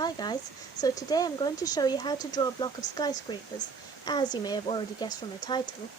Hi guys, so today I'm going to show you how to draw a block of skyscrapers, as you may have already guessed from my title.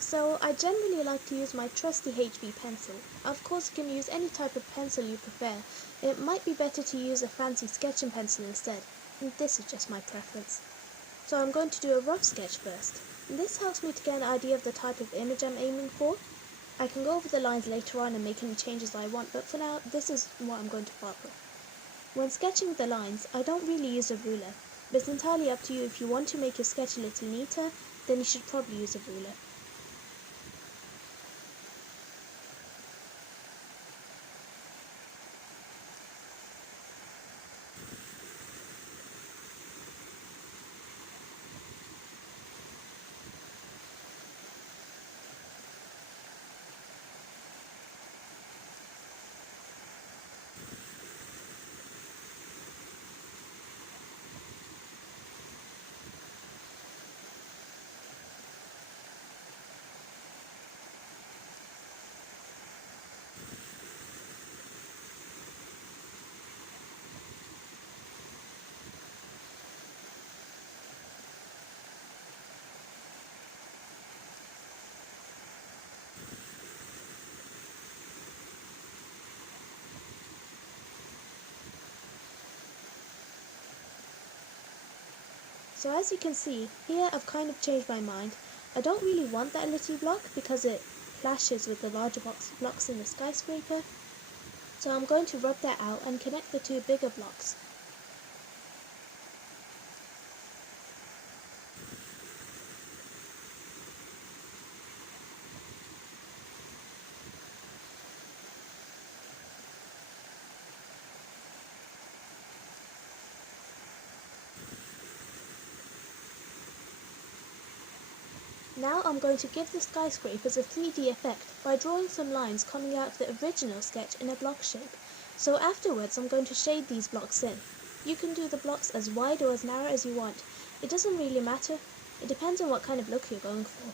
So I generally like to use my trusty HB pencil. Of course you can use any type of pencil you prefer. It might be better to use a fancy sketching pencil instead. This is just my preference. So I'm going to do a rough sketch first. This helps me to get an idea of the type of image I'm aiming for. I can go over the lines later on and make any changes I want, but for now, this is what I'm going to follow. When sketching the lines, I don't really use a ruler, but it's entirely up to you. If you want to make your sketch a little neater, then you should probably use a ruler. So as you can see, here I've kind of changed my mind. I don't really want that little block because it clashes with the larger blocks in the skyscraper. So I'm going to rub that out and connect the two bigger blocks. Now I'm going to give the skyscrapers a 3D effect by drawing some lines coming out of the original sketch in a block shape. So afterwards I'm going to shade these blocks in. You can do the blocks as wide or as narrow as you want. It doesn't really matter. It depends on what kind of look you're going for.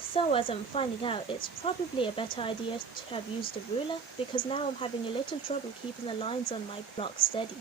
So as I'm finding out, it's probably a better idea to have used a ruler, because now I'm having a little trouble keeping the lines on my block steady.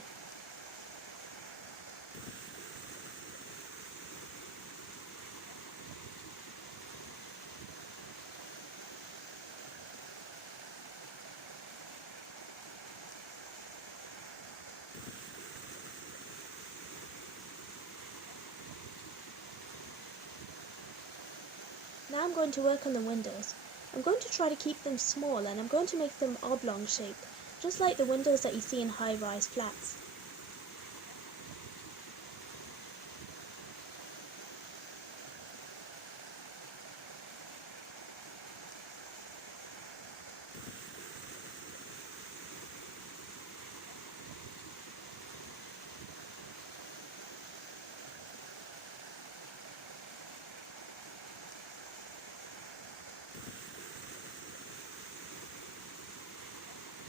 Now I'm going to work on the windows. I'm going to try to keep them small, and I'm going to make them oblong shaped, just like the windows that you see in high-rise flats.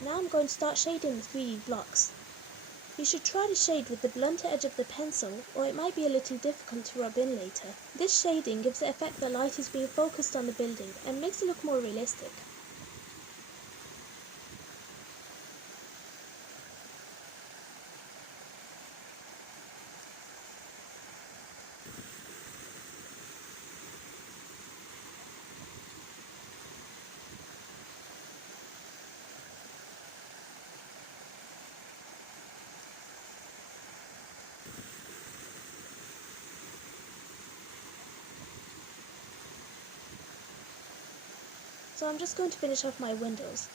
Now I'm going to start shading the 3D blocks. You should try to shade with the blunter edge of the pencil, or it might be a little difficult to rub in later. This shading gives the effect that light is being focused on the building and makes it look more realistic. So I'm just going to finish off my windows.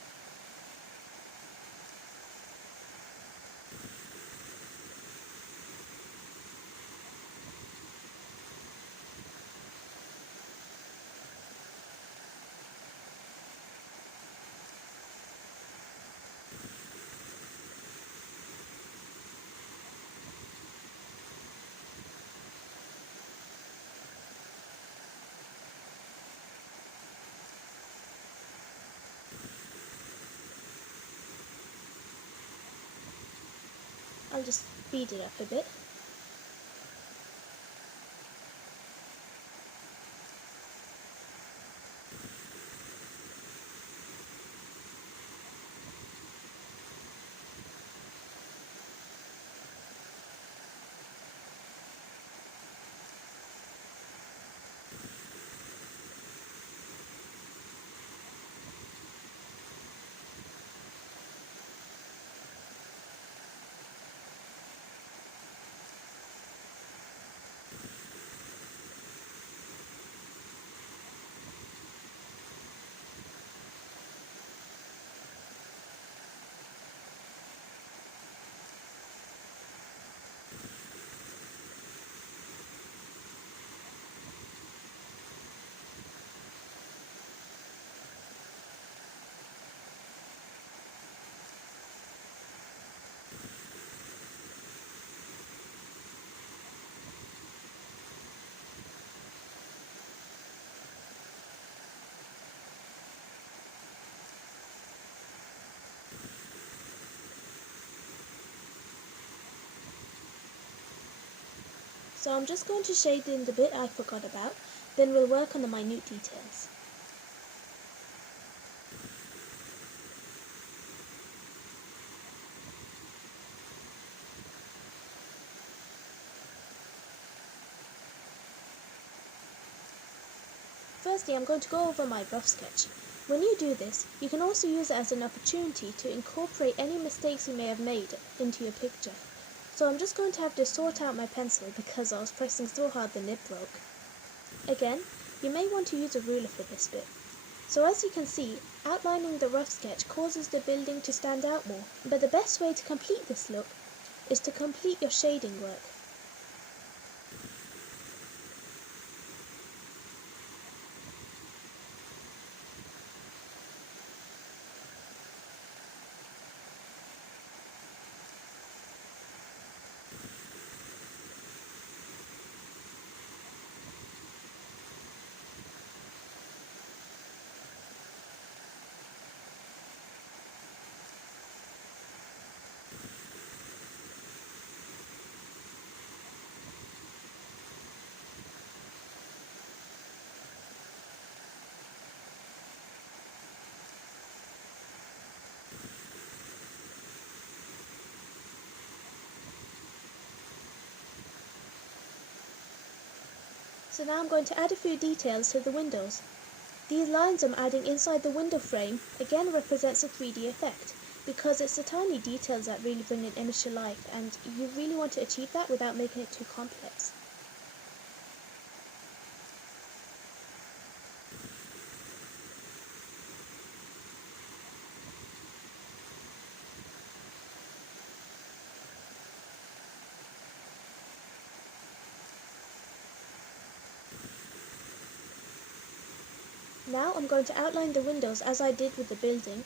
I'll just speed it up a bit. So I'm just going to shade in the bit I forgot about, then we'll work on the minute details. Firstly, I'm going to go over my rough sketch. When you do this, you can also use it as an opportunity to incorporate any mistakes you may have made into your picture. So I'm just going to have to sort out my pencil because I was pressing so hard the nib broke. Again, you may want to use a ruler for this bit. So as you can see, outlining the rough sketch causes the building to stand out more, but the best way to complete this look is to complete your shading work. So now I'm going to add a few details to the windows. These lines I'm adding inside the window frame again represents a 3D effect, because it's the tiny details that really bring an image to life, and you really want to achieve that without making it too complex. Now I'm going to outline the windows as I did with the building.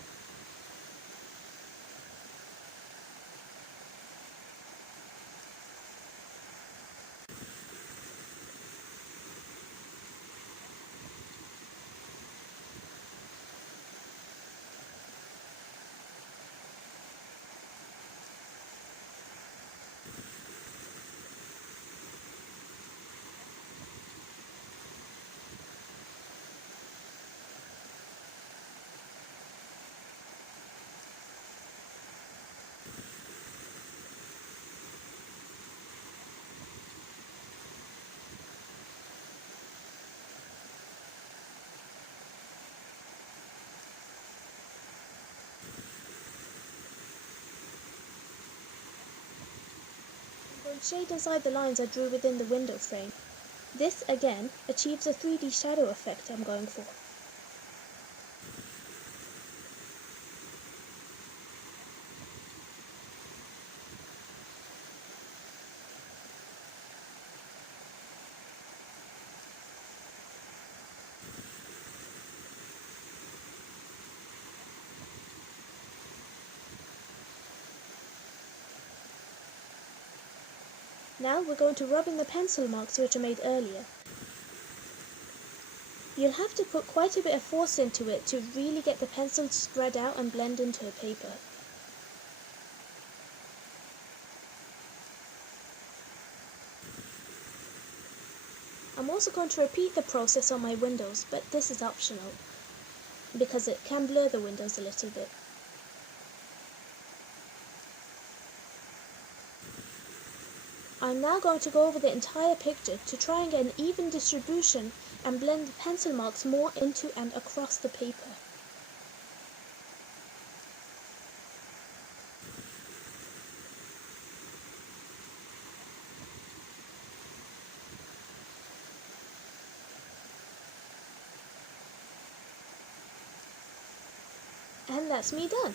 I'm going to shade inside the lines I drew within the window frame. This, again, achieves the 3D shadow effect I'm going for. Now we're going to rub in the pencil marks which I made earlier. You'll have to put quite a bit of force into it to really get the pencil to spread out and blend into a paper. I'm also going to repeat the process on my windows, but this is optional because it can blur the windows a little bit. I'm now going to go over the entire picture to try and get an even distribution and blend the pencil marks more into and across the paper. And that's me done.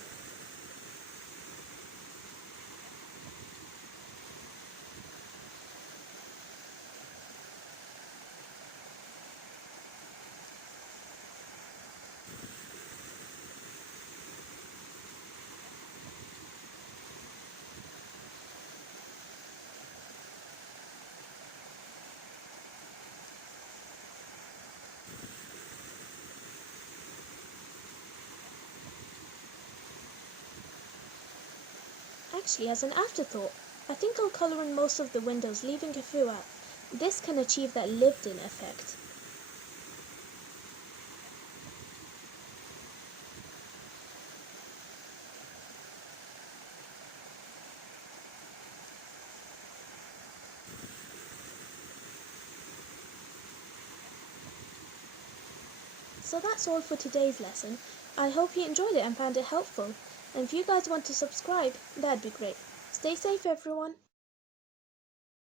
Actually, as an afterthought, I think I'll colour in most of the windows, leaving a few out. This can achieve that lived-in effect. So that's all for today's lesson. I hope you enjoyed it and found it helpful. And if you guys want to subscribe, that'd be great. Stay safe, everyone.